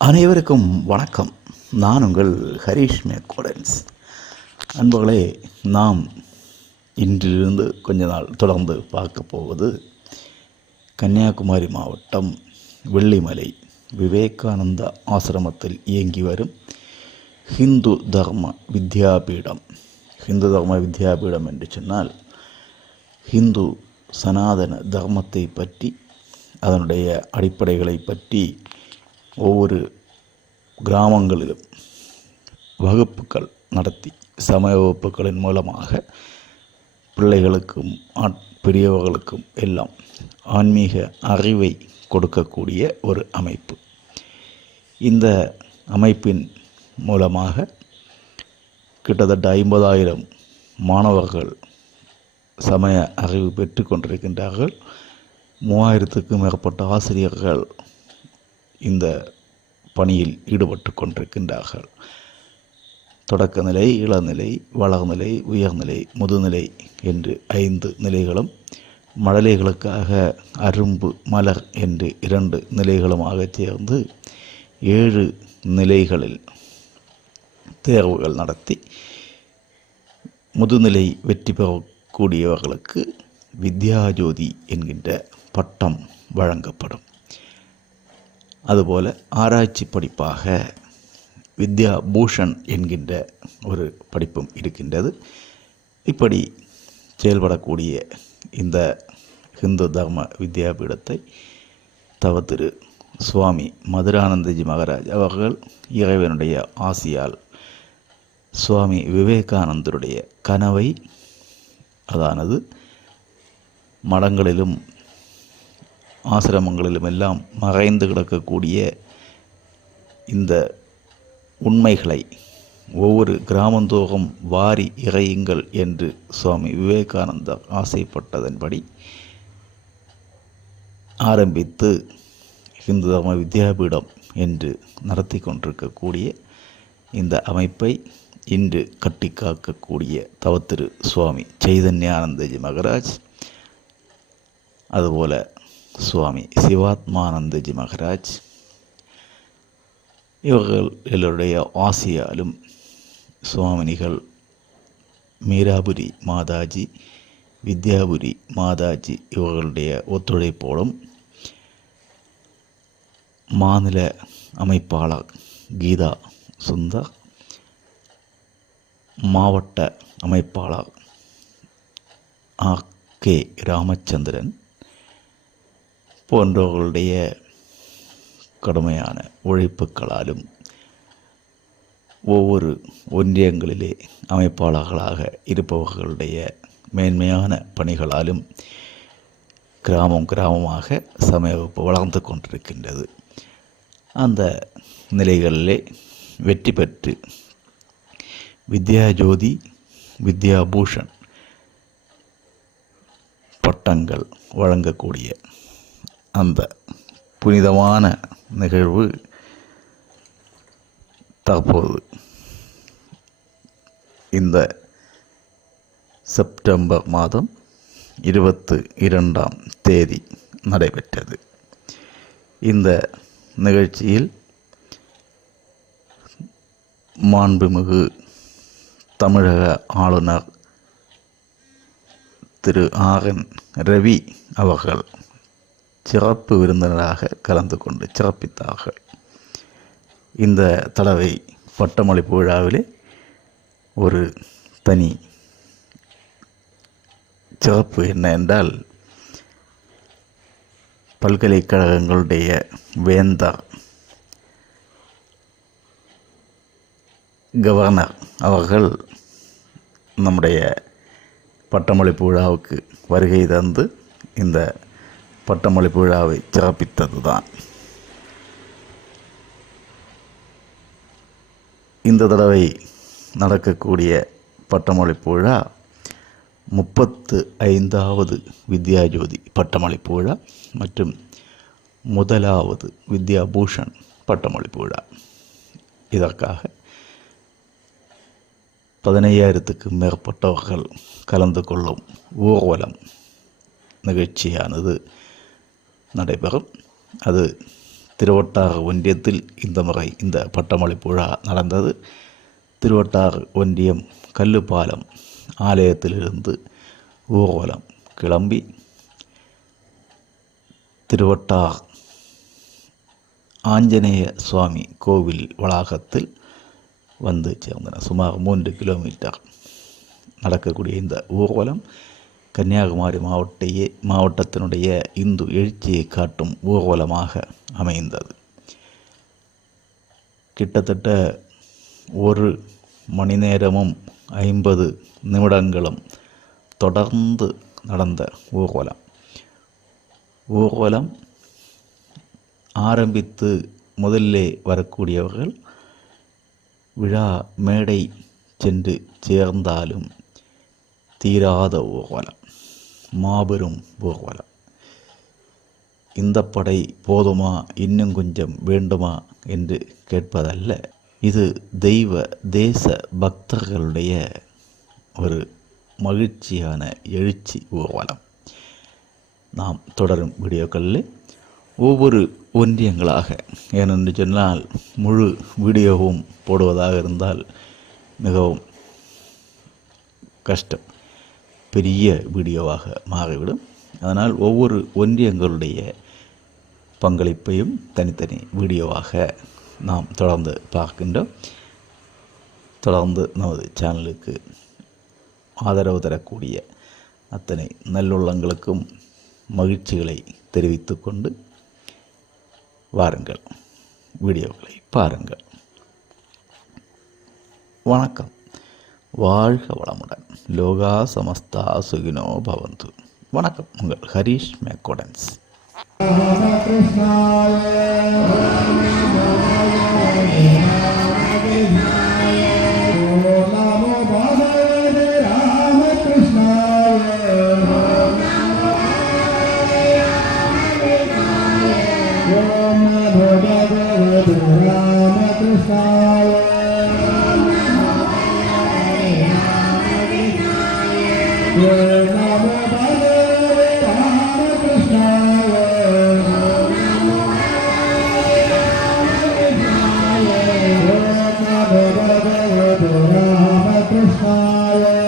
அனைவருக்கும் வணக்கம். நான் உங்கள் ஹரீஷ் மேக்கோடன்ஸ் அன்புகளே நாம் இன்றிலிருந்து கொஞ்ச நாள் தொடர்ந்து பார்க்க போவது கன்னியாகுமரி மாவட்டம் வெள்ளிமலை விவேகானந்த ஆசிரமத்தில் இயங்கி வரும் ஹிந்து தர்ம வித்யாபீடம். ஹிந்து தர்ம வித்யாபீடம் என்று சொன்னால் ஹிந்து சனாதன தர்மத்தை பற்றி அதனுடைய அடிப்படைகளை பற்றி ஒவ்வொரு கிராமங்களிலும் வகுப்புகள் நடத்தி சமய வகுப்புகளின் மூலமாக பிள்ளைகளுக்கும் ஆட் பெரியவர்களுக்கும் எல்லாம் ஆன்மீக அறிவை கொடுக்கக்கூடிய ஒரு அமைப்பு. இந்த அமைப்பின் மூலமாக கிட்டத்தட்ட ஐம்பதாயிரம் மாணவர்கள் சமய அறிவு பெற்று கொண்டிருக்கின்றார்கள். மூவாயிரத்துக்கும் மேற்பட்ட ஆசிரியர்கள் இந்த பணியில் ஈடுபட்டு கொண்டிருக்கின்றார்கள். தொடக்கநிலை இளநிலை வளர்நிலை உயர்நிலை முதுநிலை என்று ஐந்து நிலைகளும் மழலைகளுக்காக அரும்பு மலர் என்று இரண்டு நிலைகளுமாக சேர்ந்து ஏழு நிலைகளில் தேர்வுகள் நடத்தி முதுநிலை வெற்றி பெறக்கூடியவர்களுக்கு வித்யாஜோதி என்கின்ற பட்டம் வழங்கப்படும். அதுபோல் ஆராய்ச்சி படிப்பாக வித்யா பூஷன் என்கின்ற ஒரு படிப்பும் இருக்கின்றது. இப்படி செயல்படக்கூடிய இந்த ஹிந்து தர்ம வித்யாபீடத்தை தவ திரு சுவாமி மதுரானந்தஜி மகாராஜ் அவர்கள் இறைவனுடைய ஆசியால் சுவாமி விவேகானந்தருடைய கனவை அதானது மடங்களிலும் ஆசிரமங்களிலும் எல்லாம் மறைந்து கிடக்கக்கூடிய இந்த உண்மைகளை ஒவ்வொரு கிராமந்தோறும் வாரி இறையுங்கள் என்று சுவாமி விவேகானந்தர் ஆசைப்பட்டதன்படி ஆரம்பித்து இந்து தர்ம வித்யாபீடம் என்று நடத்தி கொண்டிருக்கக்கூடிய இந்த அமைப்பை இன்று கட்டி காக்கக்கூடிய தவத்திரு சுவாமி சைதன்யானந்தஜி மகராஜ் அதுபோல சுவாமி சிவாத்மானந்தஜி மகராஜ் இவர்கள் எல்லோருடைய ஆசியாலும் சுவாமினிகள் மீராபுரி மாதாஜி வித்யாபுரி மாதாஜி இவர்களுடைய ஒத்துழைப்போடும் மாநில அமைப்பாளர் கீதா சுந்தர் மாவட்ட அமைப்பாளர் ஆர் கே ராமச்சந்திரன் போன்றவர்களுடைய கடுமையான உழைப்புகளாலும் ஒவ்வொரு ஒன்றியங்களிலே அமைப்பாளர்களாக இருப்பவர்களுடைய மேன்மையான பணிகளாலும் கிராமம் கிராமமாக சமயவகுப்பு வளர்ந்து கொண்டிருக்கின்றது. அந்த நிலைகளிலே வெற்றி பெற்று வித்யாஜோதி வித்யாபூஷன் பட்டங்கள் வழங்கக்கூடிய அந்த புனிதமான நிகழ்வு தற்போது. இந்த செப்டம்பர் மாதம் இருபத்து இரண்டாம் தேதி நடைபெற்றது. இந்த நிகழ்ச்சியில் மாண்புமிகு தமிழக ஆளுநர் திரு ஆகன் ரவி அவர்கள் சிறப்பு விருந்தினராக கலந்து கொண்டு சிறப்பித்தார்கள். இந்த தடவை பட்டமளிப்பு விழாவிலே ஒரு தனி சிறப்பு என்ன என்றால் பல்கலைக்கழகங்களுடைய வேந்தர் கவர்னர் அவர்கள் நம்முடைய பட்டமளிப்பு விழாவுக்கு வருகை தந்து இந்த பட்டமளிப்பு விழாவை சிறப்பித்தது தான் இந்த தடவை நடக்கக்கூடிய பட்டமளிப்பு விழா முப்பத்து ஐந்தாவது வித்யாஜோதி பட்டமளிப்பு விழா மற்றும் முதலாவது வித்யாபூஷன் பட்டமளிப்பு விழா. இதற்காக பதினையாயிரத்துக்கு மேற்பட்டவர்கள் கலந்து கொள்ளும் ஊர்வலம் நிகழ்ச்சியானது நடைபெறும். அது திருவட்டாறு ஒன்றியத்தில் இந்த முறை இந்த பட்டமளிப்பு விழா நடந்தது. திருவட்டாறு ஒன்றியம் கல்லுப்பாலம் ஆலயத்திலிருந்து ஊர்வலம் கிளம்பி திருவட்டார் ஆஞ்சநேய சுவாமி கோவில் வளாகத்தில் வந்து சேர்ந்தன சுமார் மூன்று கிலோமீட்டர் நடக்கக்கூடிய இந்த ஊர்வலம் கன்னியாகுமரி மாவட்டையே மாவட்டத்தினுடைய இந்து எழுச்சியை காட்டும் ஊர்வலமாக அமைந்தது. கிட்டத்தட்ட ஒரு மணி நேரமும் ஐம்பது நிமிடங்களும் தொடர்ந்து நடந்த ஊர்வலம். ஊர்வலம் ஆரம்பித்து முதல்லே வரக்கூடியவர்கள் விழா மேடை சென்று சேர்ந்தாலும் தீராத ஊர்வலம் மாபெரும் ஊர்வலம். இந்த படை போதுமா இன்னும் கொஞ்சம் வேண்டுமா என்று கேட்பதல்ல. இது தெய்வ தேச பக்தர்களுடைய ஒரு மகிழ்ச்சியான எழுச்சி ஊர்வலம். நாம் தொடரும் வீடியோக்களில் ஒவ்வொரு ஒன்றியங்களாக. ஏனென்று சொன்னால் முழு வீடியோவும் போடுவதாக இருந்தால் மிகவும் கஷ்டம். பெரிய வீடியோவாக மாறிவிடும். அதனால் ஒவ்வொரு ஒன்றியங்களுடைய பங்களிப்பையும் தனித்தனி வீடியோவாக நாம் தொடர்ந்து பார்க்கின்றோம். தொடர்ந்து நமது சேனலுக்கு ஆதரவு தரக்கூடிய அத்தனை நல்லுள்ளங்களுக்கும் மகிழ்ச்சிகளை தெரிவித்துக்கொண்டு வாருங்கள். வீடியோக்களை பாருங்கள். வணக்கம். வாழ்க வளமுடன். லோகா சமஸ்தா சுகினோ பவந்து. வணக்கம் உங்கள் ஹரீஷ் மேக்கோடன்ஸ். Mahaya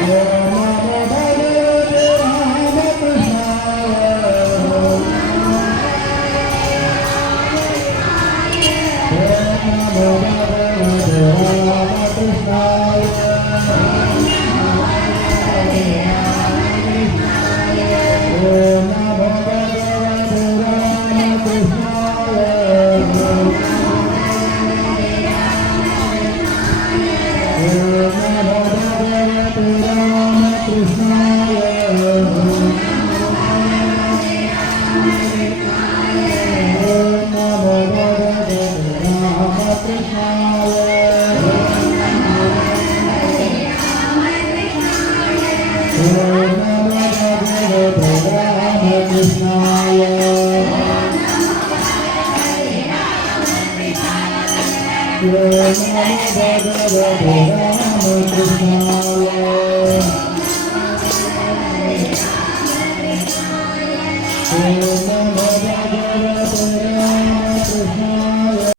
Yeah.